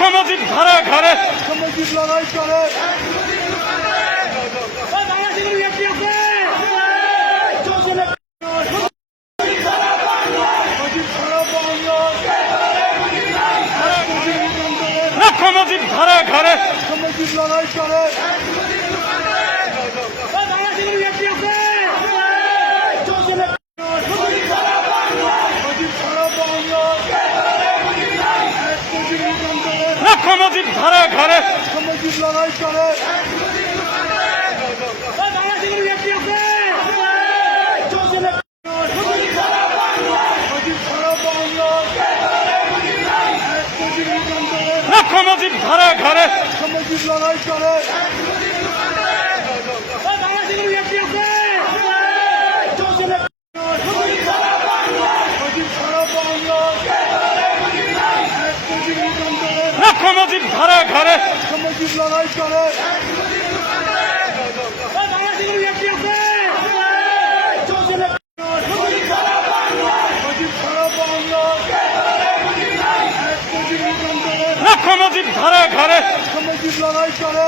মুখ্যমন্ত্রীর ধারে ঘরে মুজিব লড়াই করে মুখ্যমন্ত্রীর ধারে ঘরে মুজিব লড়াই করে মুখ্যমন্ত্রীর ধারে ঘরে মুজিব লড়াই করে মুখ্যমন্ত্রীর ধারে ঘরে মুজিব লড়াই করে মুখ্যমন্ত্রীর ধারে ঘরে মুজিব লড়াই করে মুখ্যমন্ত্রীর ধারে ঘরে মুজিব লড়াই করে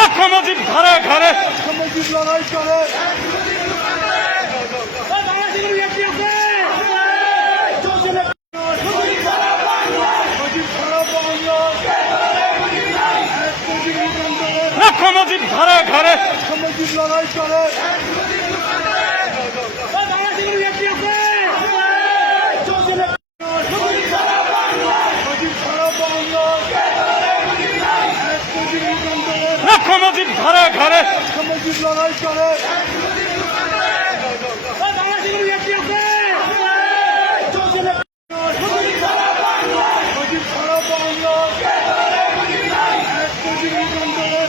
মুখ্যমন্ত্রীর ধারে ঘরে মুজিব লড়াই করে মুখ্যমন্ত্রীর ধারে ঘরে মুজিব লড়াই করে মুখ্যমন্ত্রীর ধারে ঘরে মুজিব লড়াই করে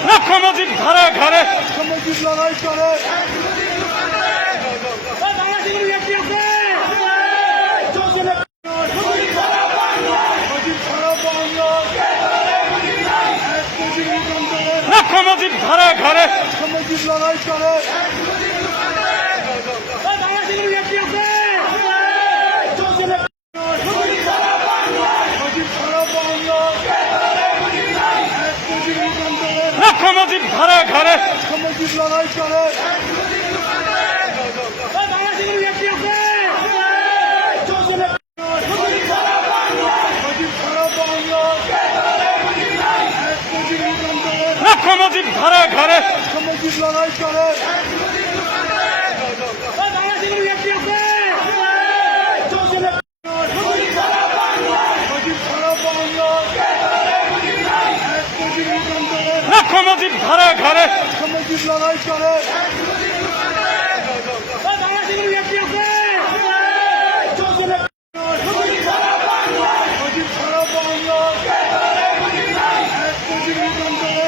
মুখ্যমন্ত্রীর ধারে ঘরে মুজিব লড়াই করে মুখ্যমন্ত্রীর ধারে ঘরে মুজিব লড়াই করে মুখ্যমন্ত্রীর ধারে ঘরে মুজিব লড়াই করে মুখ্যমন্ত্রীর ধারে ঘরে মুজিব লড়াই করে মুখ্যমন্ত্রীর ধারে ঘরে মুজিব লড়াই করে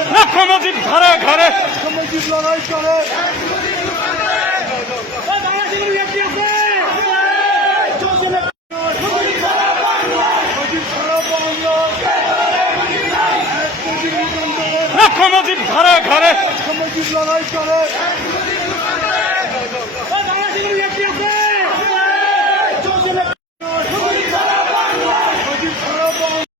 মুখ্যমন্ত্রীর ধারে ঘরে মুজিব লড়াই করে মুখ্যমন্ত্রীর ধারে ঘরে মুজিব লড়াই করে